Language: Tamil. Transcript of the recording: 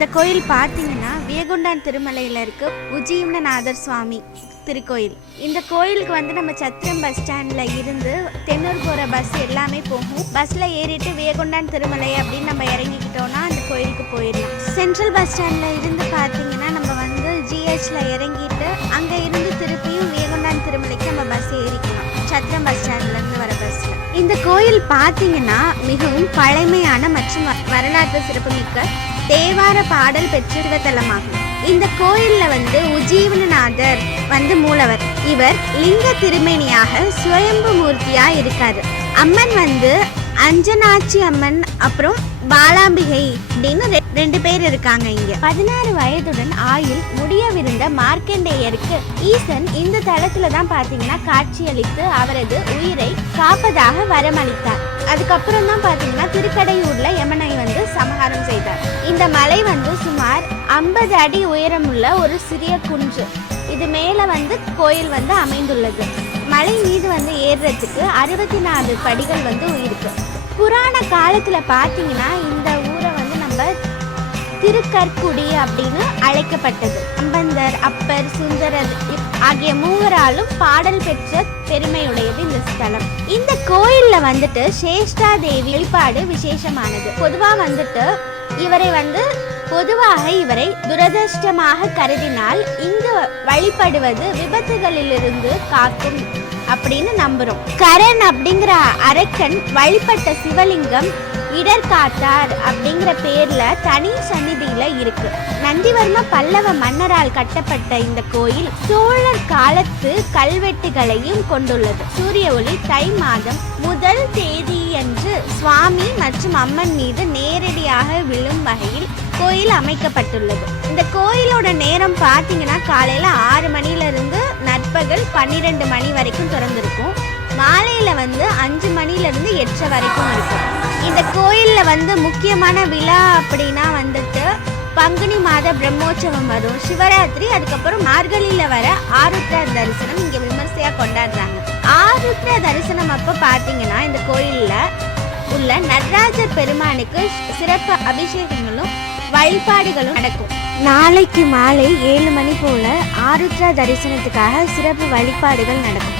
இந்த கோயில் பார்த்தீங்கன்னா வியகுண்டான் திருமலையில் இருக்க உஜீவனநாதர் சுவாமி திருக்கோயில். இந்த கோயிலுக்கு வந்து நம்ம சத்திரம் பஸ் ஸ்டாண்டில் இருந்து தென்னூர் போகிற பஸ் எல்லாமே போகும். பஸ்ஸில் ஏறிட்டு வியகுண்டான் திருமலை அப்படின்னு நம்ம இறங்கிக்கிட்டோன்னா அந்த கோயிலுக்கு போயிடலாம். சென்ட்ரல் பஸ் ஸ்டாண்டில் இருந்து பார்த்தீங்கன்னா நம்ம வந்து ஜிஹெச்சில் இறங்கிட்டு அங்கே இருந்து திருப்பியும் வியகுண்டான் திருமலைக்கு நம்ம பஸ் ஏறிக்கலாம். சத்திரம் பஸ் ஸ்டாண்ட்லேருந்து வர பஸ்ஸில். இந்த கோயில் பார்த்தீங்கன்னா மிகவும் பழமையான மற்றும் வரலாற்று சிறப்புமிக்க தேவார பாடல் பெற்ற தலமாகும். இந்த கோயில்ல வந்து உஜீவனநாதர் வந்து மூலவர். இவர் லிங்க திருமேனியாக சுயம்பு மூர்த்தியா இருக்காரு. அம்மன் வந்து அஞ்சனாட்சி அம்மன் அப்புறம் பாலாம்பிகை அப்படின்னு 2 பேர் இருக்காங்க. இங்க 16 வயதுடன் ஆயுள் முடியவிருந்த மார்க்கண்டேயருக்கு ஈசன் இந்த தலத்துல தான் பாத்தீங்கன்னா காட்சியளித்து அவரது உயிரை காப்பதாக வரமளித்தார். அதுக்கப்புறம் தான் பாத்தீங்கன்னா திருக்கடையூர்ல யமனை வந்து சமகாரம் செய்தார். இந்த மலை வந்து சுமார் 50 அடி உயரமுள்ள ஒரு சிறிய குன்று. இது மேல வந்து கோயில் வந்து அமைந்துள்ளது. மலை மீது வந்து ஏறுறதுக்கு 64 படிகள் வந்து இருக்கு. புராண காலத்துல பாத்தீங்கன்னா இந்த ஊரை வந்து நம்ம திருக்கற்குடி அப்படின்னு அழைக்கப்பட்டது. சம்பந்தர், அப்பர், சுந்தரர் ஆகிய மூவராலும் பாடல் பெற்ற பெருமையுடையது இந்த ஸ்தலம். இந்த கோயில்ல வந்துட்டு சேஷ்டா தேவி வழிபாடு விசேஷமானது. பொதுவாக இவரை துரதிர்ஷ்டமாக கருதினால் இங்கு வழிபடுவது விபத்துகளிலிருந்து காக்கும் அப்படின்னு நம்புறோம். கரண் அப்படிங்கிற அரக்கன் வழிபட்ட சிவலிங்கம் இடர்காத்தார் அப்படிங்கிற பேர்ல தனி சந்நிதியில இருக்கு. நந்திவர்ம பல்லவ மன்னரால் கட்டப்பட்ட இந்த கோயில் சோழர் காலத்து கல்வெட்டுகளையும் கொண்டுள்ளது. சூரிய ஒளி தை மாதம் முதல் தேதியன்று சுவாமி மற்றும் அம்மன் மீது நேரடியாக விழும் வகையில் கோயில் அமைக்கப்பட்டுள்ளது. இந்த கோயிலோட நேரம் பார்த்தீங்கன்னா காலையில 6 மணிலிருந்து நண்பகல் 12 மணி வரைக்கும் திறந்திருக்கும். மாலையில வந்து 5 மணிலிருந்து 8 வரைக்கும் இருக்கும். இந்த கோயில்ல வந்து முக்கியமான விழா அப்படின்னா வந்துட்டு பங்குனி மாத பிரம்மோற்சவம் வரும், சிவராத்திரி, அதுக்கப்புறம் மார்கழியில வர ஆருத்ரா தரிசனம் இங்க விமர்சையா கொண்டாடுறாங்க. ஆருத்ரா தரிசனம் அப்ப பாத்தீங்கன்னா இந்த கோயில்ல உள்ள நடராஜர் பெருமானுக்கு சிறப்பு அபிஷேகங்களும் வழிபாடுகளும் நடக்கும். நாளைக்கு மாலை 7 மணி போல ஆருத்ரா தரிசனத்துக்காக சிறப்பு வழிபாடுகள் நடக்கும்.